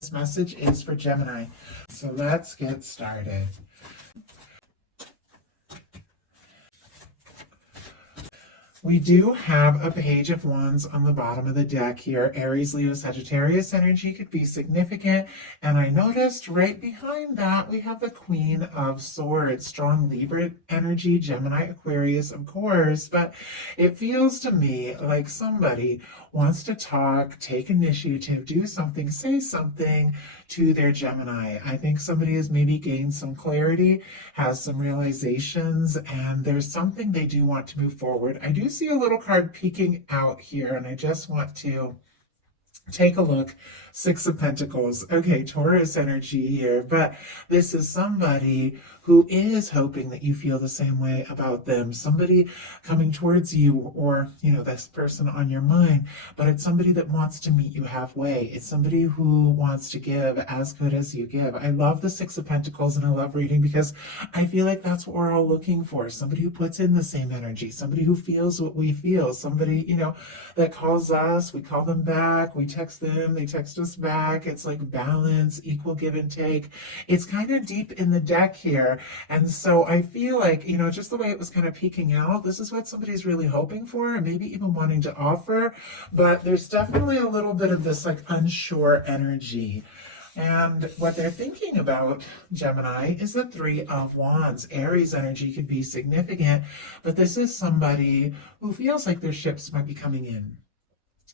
This message is for Gemini. So let's get started. We do have a Page of Wands on the bottom of the deck here. Aries, Leo, Sagittarius energy could be significant. And I noticed right behind that, we have the Queen of Swords. Strong Libra energy, Gemini, Aquarius, of course. But it feels to me like somebody wants to talk, take initiative, do something, say something to their Gemini. I think somebody has maybe gained some clarity, has some realizations, and there's something they do want to move forward. I do see a little card peeking out here, and I just want to take a look. Six of Pentacles. Okay, Taurus energy here, but this is somebody who is hoping that you feel the same way about them. Somebody coming towards you, or, this person on your mind, but it's somebody that wants to meet you halfway. It's somebody who wants to give as good as you give. I love the Six of Pentacles, and I love reading because I feel like that's what we're all looking for. Somebody who puts in the same energy, somebody who feels what we feel, somebody, that calls us, we call them back, we text them, they text us back. It's like balance, equal give and take. It's kind of deep in the deck here. And so I feel like, just the way it was kind of peeking out, this is what somebody's really hoping for and maybe even wanting to offer. But there's definitely a little bit of this like unsure energy. And what they're thinking about, Gemini, is the Three of Wands. Aries energy could be significant, but this is somebody who feels like their ships might be coming in.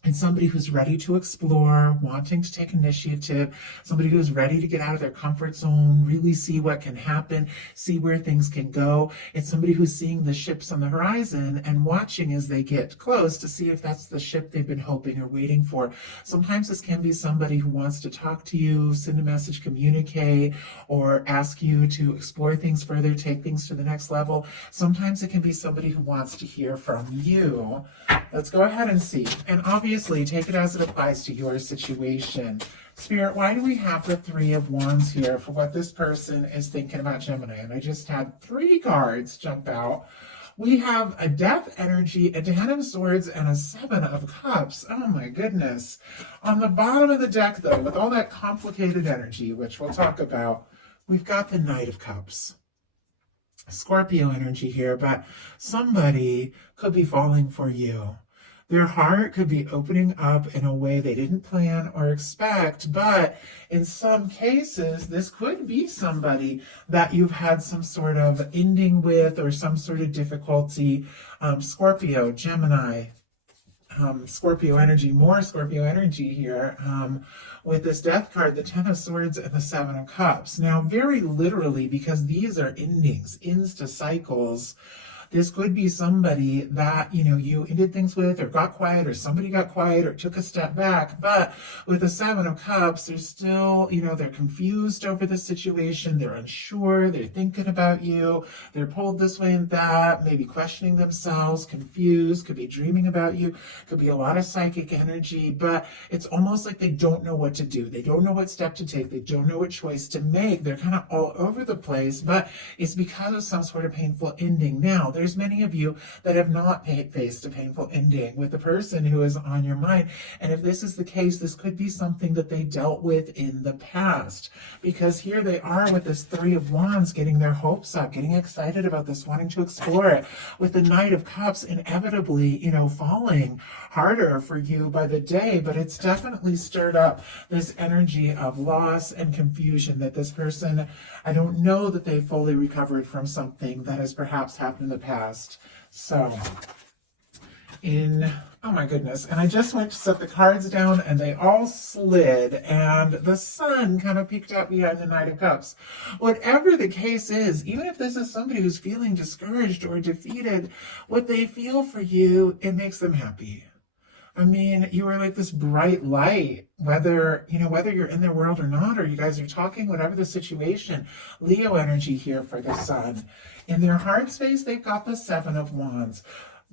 And somebody who's ready to explore, wanting to take initiative, somebody who's ready to get out of their comfort zone, really see what can happen, see where things can go. It's somebody who's seeing the ships on the horizon and watching as they get close to see if that's the ship they've been hoping or waiting for. Sometimes this can be somebody who wants to talk to you, send a message, communicate, or ask you to explore things further, take things to the next level. Sometimes it can be somebody who wants to hear from you. Let's go ahead and see. And obviously, take it as it applies to your situation. Spirit, why do we have the Three of Wands here for what this person is thinking about Gemini? And I just had 3 cards jump out. We have a Death energy, a Ten of Swords, and a Seven of Cups. Oh my goodness. On the bottom of the deck, though, with all that complicated energy, which we'll talk about, we've got the Knight of Cups. Scorpio energy here, but somebody could be falling for you. Their heart could be opening up in a way they didn't plan or expect, but in some cases, this could be somebody that you've had some sort of ending with or some sort of difficulty. Scorpio, Gemini, Scorpio energy, more Scorpio energy here with this Death card, the Ten of Swords and the Seven of Cups. Now, very literally, because these are endings, ends to cycles, this could be somebody that, you ended things with or got quiet or somebody got quiet or took a step back. But with the Seven of Cups, they're still, they're confused over the situation. They're unsure. They're thinking about you. They're pulled this way and that, maybe questioning themselves, confused, could be dreaming about you, could be a lot of psychic energy. But it's almost like they don't know what to do. They don't know what step to take. They don't know what choice to make. They're kind of all over the place, but it's because of some sort of painful ending. Now, there's many of you that have not faced a painful ending with the person who is on your mind. And if this is the case, this could be something that they dealt with in the past. Because here they are with this Three of Wands, getting their hopes up, getting excited about this, wanting to explore it. With the Knight of Cups inevitably, falling harder for you by the day. But it's definitely stirred up this energy of loss and confusion that this person, I don't know that they fully recovered from something that has perhaps happened in the past. So, oh my goodness, and I just went to set the cards down and they all slid and the sun kind of peeked out behind the Knight of Cups. Whatever the case is, even if this is somebody who's feeling discouraged or defeated, what they feel for you, it makes them happy. I mean, you are like this bright light, whether you're in their world or not, or you guys are talking, whatever the situation. Leo energy here for the sun. In their heart space, they've got the Seven of Wands.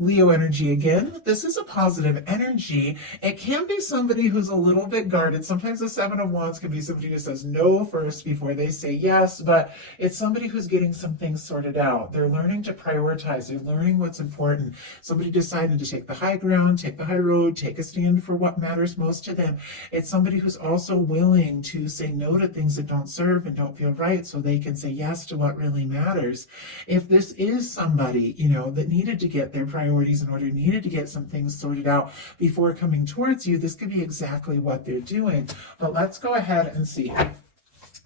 Leo energy again. This is a positive energy. It can be somebody who's a little bit guarded. Sometimes the Seven of Wands can be somebody who says no first before they say yes, but it's somebody who's getting some things sorted out. They're learning to prioritize. They're learning what's important. Somebody decided to take the high ground, take the high road, take a stand for what matters most to them. It's somebody who's also willing to say no to things that don't serve and don't feel right so they can say yes to what really matters. If this is somebody, that needed to get their priorities in order, needed to get some things sorted out before coming towards you, this could be exactly what they're doing. But let's go ahead and see.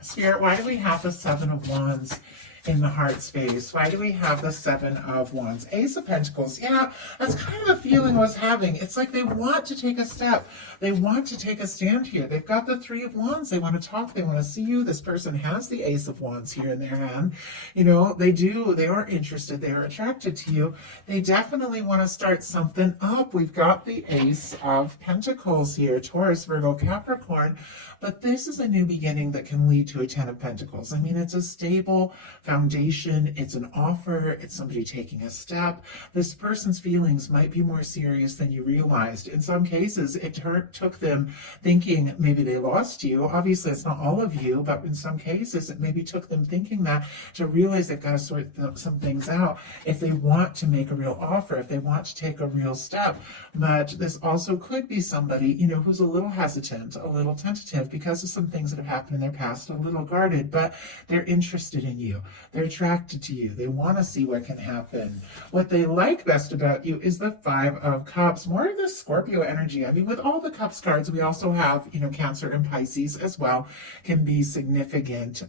Spirit, why do we have the Seven of Wands in the heart space? Why do we have the Seven of Wands? Ace of Pentacles. Yeah, that's kind of the feeling I was having. It's like they want to take a step. They want to take a stand here. They've got the Three of Wands. They want to talk. They want to see you. This person has the Ace of Wands here in their hand. They do. They are interested. They are attracted to you. They definitely want to start something up. We've got the Ace of Pentacles here. Taurus, Virgo, Capricorn. But this is a new beginning that can lead to a Ten of Pentacles. I mean, it's a stable foundation. It's an offer. It's somebody taking a step. This person's feelings might be more serious than you realized. In some cases, it took them thinking maybe they lost you. Obviously, it's not all of you, but in some cases, it maybe took them thinking that to realize they've got to sort some things out if they want to make a real offer, if they want to take a real step. But this also could be somebody, who's a little hesitant, a little tentative because of some things that have happened in their past, a little guarded, but they're interested in you. They're attracted to you. They want to see what can happen. What they like best about you is the Five of Cups, more of the Scorpio energy. I mean, with all the Cups cards, we also have, Cancer and Pisces as well, can be significant.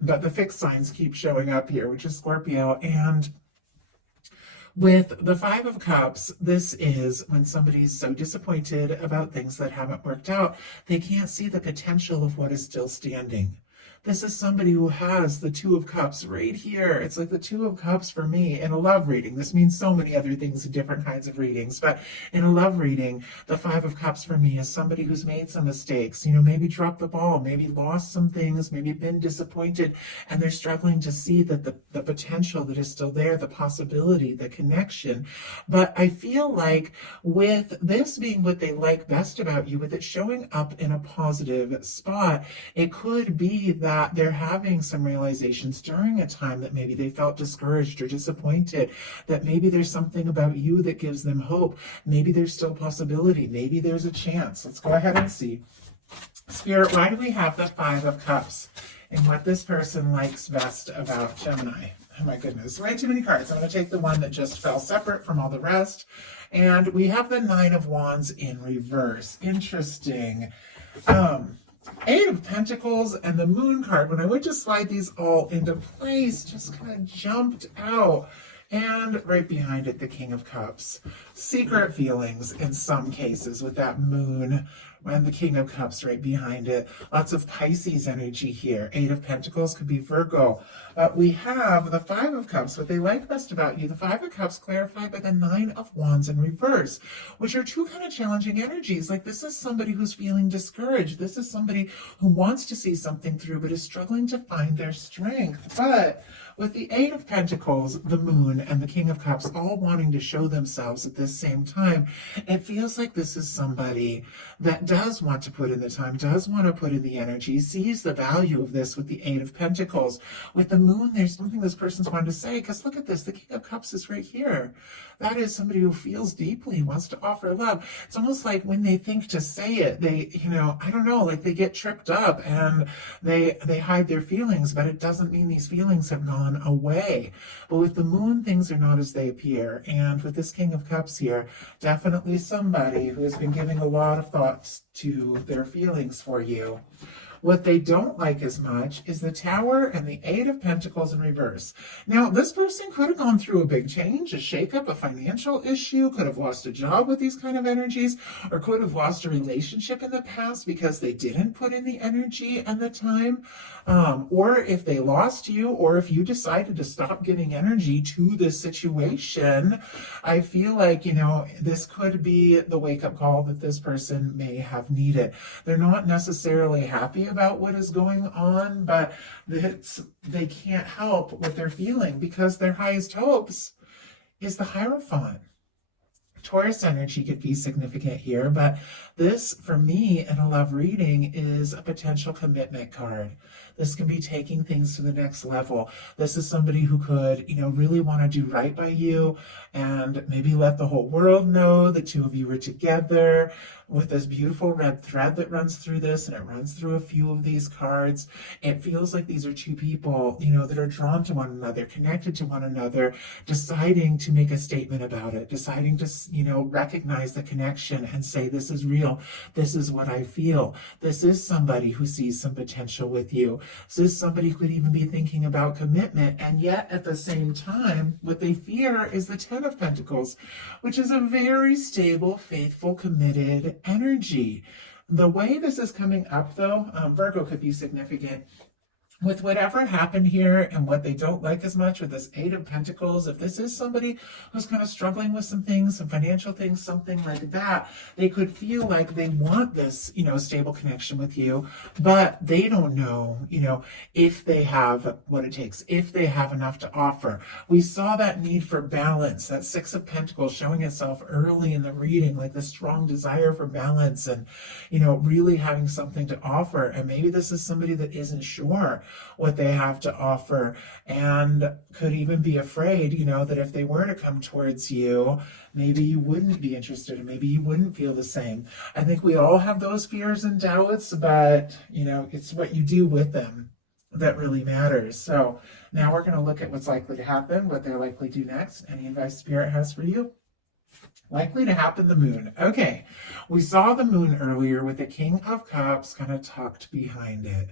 But the fixed signs keep showing up here, which is Scorpio. And with the Five of Cups, this is when somebody's so disappointed about things that haven't worked out, they can't see the potential of what is still standing. This is somebody who has the Two of Cups right here. It's like the Two of Cups for me in a love reading. This means so many other things in different kinds of readings. But in a love reading, the Five of Cups for me is somebody who's made some mistakes, maybe dropped the ball, maybe lost some things, maybe been disappointed, and they're struggling to see that the potential that is still there, the possibility, the connection. But I feel like with this being what they like best about you, with it showing up in a positive spot, it could be that they're having some realizations during a time that maybe they felt discouraged or disappointed, that maybe there's something about you that gives them hope. Maybe there's still possibility. Maybe there's a chance. Let's go ahead and see. Spirit, why do we have the Five of Cups and what this person likes best about Gemini? Oh my goodness, way too many cards. I'm going to take the one that just fell separate from all the rest. And we have the Nine of Wands in reverse. Interesting. Eight of Pentacles and the Moon card, when I went to slide these all into place, just kind of jumped out. And right behind it, the King of Cups. Secret feelings in some cases with that Moon and the King of Cups right behind it. Lots of Pisces energy here. Eight of Pentacles could be Virgo. We have the Five of Cups. What they like best about you, the Five of Cups clarified by the Nine of Wands in reverse, which are two kind of challenging energies. Like this is somebody who's feeling discouraged. This is somebody who wants to see something through but is struggling to find their strength. But with the Eight of Pentacles, the Moon, and the King of Cups all wanting to show themselves at this same time, it feels like this is somebody that does want to put in the time, does want to put in the energy, sees the value of this with the Eight of Pentacles. With the Moon, there's something this person's wanting to say, because look at this, the King of Cups is right here. That is somebody who feels deeply, wants to offer love. It's almost like when they think to say it, they, I don't know, like they get tripped up and they hide their feelings, but it doesn't mean these feelings have gone away. But with the Moon, things are not as they appear. And with this King of Cups here, definitely somebody who has been giving a lot of thoughts to their feelings for you. What they don't like as much is the Tower and the Eight of Pentacles in reverse. Now, this person could have gone through a big change, a shakeup, a financial issue, could have lost a job with these kind of energies, or could have lost a relationship in the past because they didn't put in the energy and the time. Or if they lost you, or if you decided to stop giving energy to this situation, I feel like, this could be the wake-up call that this person may have needed. They're not necessarily happy about what is going on, but they can't help what they're feeling because their highest hopes is the Hierophant. Taurus energy could be significant here, but this, for me, in a love reading, is a potential commitment card. This can be taking things to the next level. This is somebody who could, really want to do right by you and maybe let the whole world know the two of you were together with this beautiful red thread that runs through this, and it runs through a few of these cards. It feels like these are two people, that are drawn to one another, connected to one another, deciding to make a statement about it, deciding to, recognize the connection and say, this is real. This is what I feel. This is somebody who sees some potential with you. This is somebody who could even be thinking about commitment. And yet at the same time, what they fear is the Ten of Pentacles, which is a very stable, faithful, committed energy. The way this is coming up, though, Virgo could be significant. With whatever happened here and what they don't like as much with this Eight of Pentacles, if this is somebody who's kind of struggling with some things, some financial things, something like that, they could feel like they want this, stable connection with you, but they don't know, if they have what it takes, if they have enough to offer. We saw that need for balance, that Six of Pentacles showing itself early in the reading, like the strong desire for balance and, really having something to offer. And maybe this is somebody that isn't sure what they have to offer and could even be afraid, that if they were to come towards you, maybe you wouldn't be interested and maybe you wouldn't feel the same. I think we all have those fears and doubts, but, it's what you do with them that really matters. So now we're going to look at what's likely to happen, what they're likely to do next. Any advice Spirit has for you? Likely to happen, the moon. Okay, we saw the moon earlier with the King of Cups kind of tucked behind it.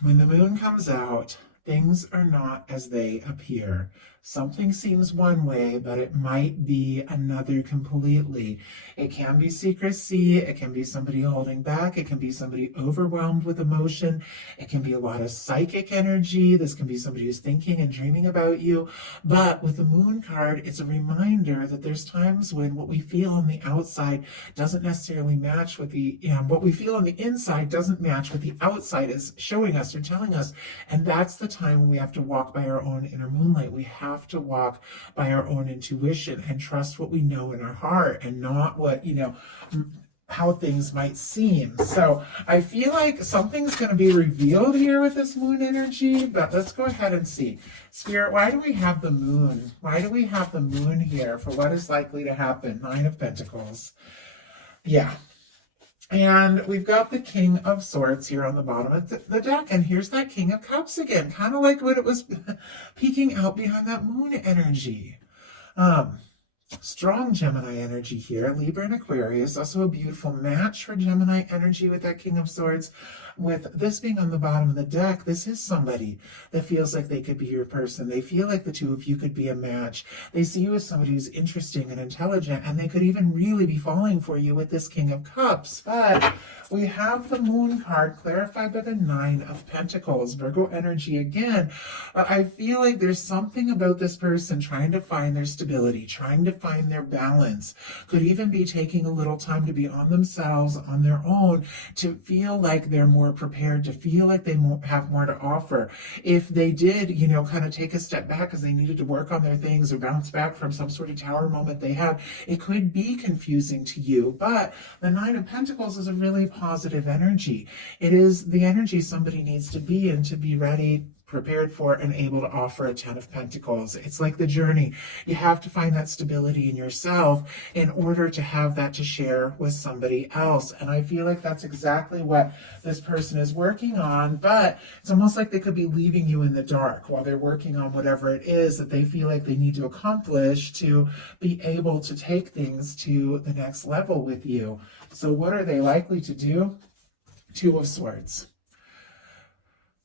When the moon comes out, things are not as they appear. Something seems one way, but it might be another completely. It can be secrecy. It can be somebody holding back. It can be somebody overwhelmed with emotion. It can be a lot of psychic energy. This can be somebody who's thinking and dreaming about you. But with the moon card, it's a reminder that there's times when what we feel on the outside doesn't necessarily match with what we feel on the inside doesn't match what the outside is showing us or telling us. And that's the time when we have to walk by our own inner moonlight. We have to walk by our own intuition and trust what we know in our heart and not what, how things might seem. So I feel like something's going to be revealed here with this moon energy, but let's go ahead and see. Spirit, why do we have the moon? Why do we have the moon here for what is likely to happen? Nine of Pentacles. Yeah. And we've got the King of Swords here on the bottom of the deck. And here's that King of Cups again, kind of like when it was peeking out behind that moon energy. Strong Gemini energy here, Libra and Aquarius, also a beautiful match for Gemini energy with that King of Swords. With this being on the bottom of the deck, this is somebody that feels like they could be your person. They feel like the two of you could be a match. They see you as somebody who's interesting and intelligent, and they could even really be falling for you with this King of Cups. But we have the Moon card clarified by the Nine of Pentacles, Virgo energy again. I feel like there's something about this person trying to find their stability, trying to find their balance, could even be taking a little time to be on themselves, on their own, to feel like they're more prepared, to feel like they have more to offer. If they did, kind of take a step back because they needed to work on their things or bounce back from some sort of tower moment they had, it could be confusing to you. But the Nine of Pentacles is a really positive energy. It is the energy somebody needs to be in to be ready, prepared for, and able to offer a Ten of Pentacles. It's like the journey. You have to find that stability in yourself in order to have that to share with somebody else. And I feel like that's exactly what this person is working on, but it's almost like they could be leaving you in the dark while they're working on whatever it is that they feel like they need to accomplish to be able to take things to the next level with you. So what are they likely to do? Two of Swords.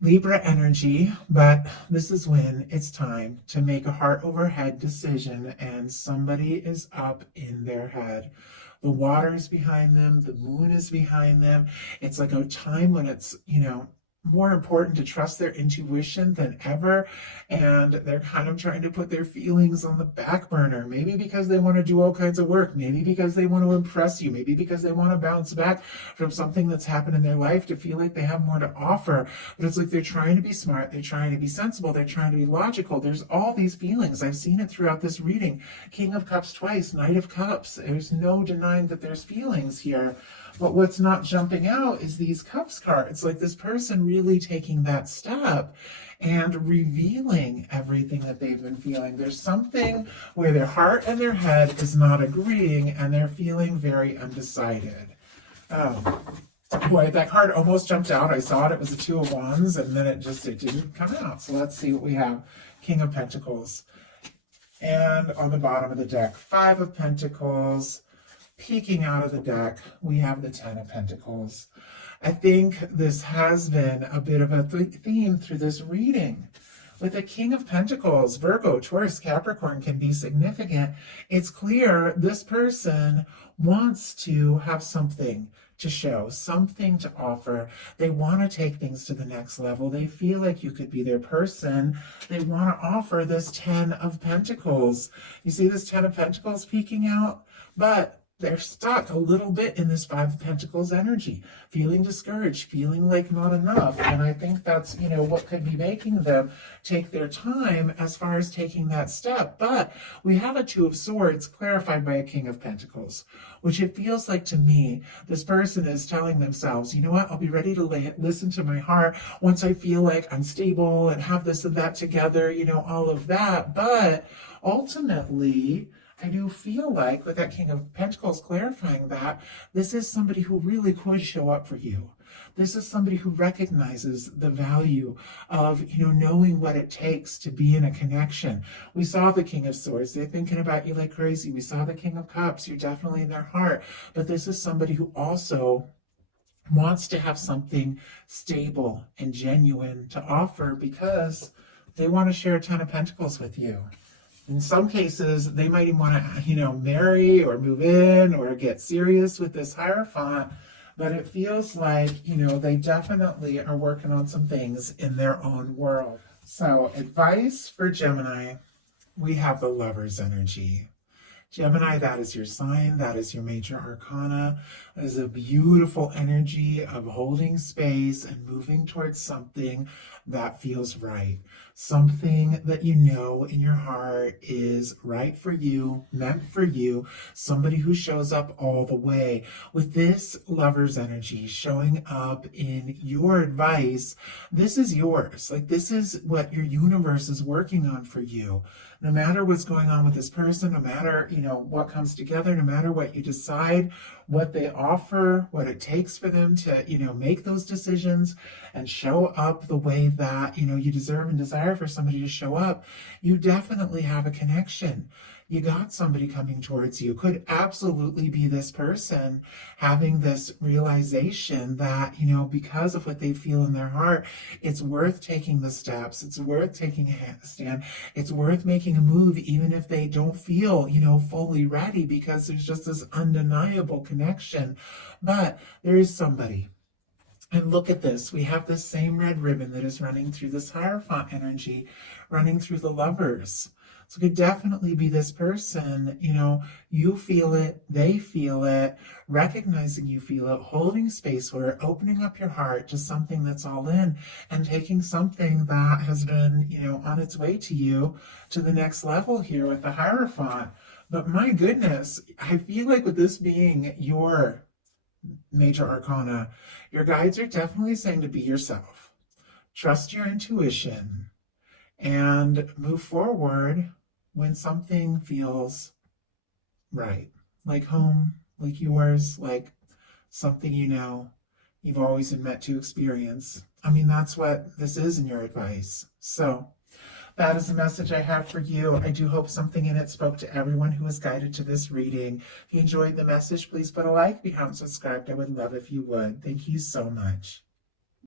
Libra energy, but this is when it's time to make a heart over head decision and somebody is up in their head. The water is behind them, the moon is behind them. It's like a time when it's, more important to trust their intuition than ever, and they're kind of trying to put their feelings on the back burner, maybe because they want to do all kinds of work, maybe because they want to impress you, maybe because they want to bounce back from something that's happened in their life to feel like they have more to offer. But it's like they're trying to be smart, they're trying to be sensible, they're trying to be logical. There's all these feelings. I've seen it throughout this reading. King of Cups twice, Knight of Cups. There's no denying that there's feelings here. But what's not jumping out is these Cups cards, like this person really taking that step and revealing everything that they've been feeling. There's something where their heart and their head is not agreeing and they're feeling very undecided. Oh, boy, that card almost jumped out. I saw it. It was a Two of Wands, and then it didn't come out. So let's see what we have. King of Pentacles. And on the bottom of the deck, Five of Pentacles. Peeking out of the deck, we have the Ten of Pentacles. I think this has been a bit of a theme through this reading. With the King of Pentacles, Virgo, Taurus, Capricorn can be significant. It's clear this person wants to have something to show, something to offer. They want to take things to the next level. They feel like you could be their person. They want to offer this Ten of Pentacles. You see this Ten of Pentacles peeking out? But they're stuck a little bit in this Five of Pentacles energy, feeling discouraged, feeling like not enough. And I think that's, what could be making them take their time as far as taking that step. But we have a Two of Swords clarified by a King of Pentacles, which it feels like to me, this person is telling themselves, you know what, I'll be ready to listen to my heart once I feel like I'm stable and have this and that together, all of that. But ultimately, I do feel like with that King of Pentacles clarifying that, this is somebody who really could show up for you. This is somebody who recognizes the value of, knowing what it takes to be in a connection. We saw the King of Swords. They're thinking about you like crazy. We saw the King of Cups. You're definitely in their heart. But this is somebody who also wants to have something stable and genuine to offer because they want to share a Ten of Pentacles with you. In some cases, they might even want to, marry or move in or get serious with this Hierophant. But it feels like, they definitely are working on some things in their own world. So advice for Gemini, we have the Lover's energy. Gemini, that is your sign. That is your major arcana. It is a beautiful energy of holding space and moving towards something that feels right. Something that you know in your heart is right for you, meant for you. Somebody who shows up all the way. With this Lover's energy showing up in your advice, this is yours. Like, this is what your universe is working on for you. No matter what's going on with this person, no matter, what comes together, no matter what you decide, what they offer, what it takes for them to, make those decisions and show up the way that, you deserve and desire for somebody to show up, you definitely have a connection. You got somebody coming towards you. Could absolutely be this person having this realization that, because of what they feel in their heart, it's worth taking the steps. It's worth taking a stand. It's worth making a move, even if they don't feel, fully ready, because there's just this undeniable connection. But there is somebody. And look at this. We have this same red ribbon that is running through this Hierophant energy, running through the Lovers. So it could definitely be this person, you feel it, they feel it, recognizing you feel it, holding space for it, opening up your heart to something that's all in, and taking something that has been, on its way to you to the next level here with the Hierophant. But my goodness, I feel like with this being your major arcana, your guides are definitely saying to be yourself. Trust your intuition and move forward when something feels right, like home, like yours, like something you've always been meant to experience. I mean, that's what this is in your advice. So that is the message I have for you. I do hope something in it spoke to everyone who was guided to this reading. If you enjoyed the message, please put a like. If you haven't subscribed, I would love if you would. Thank you so much.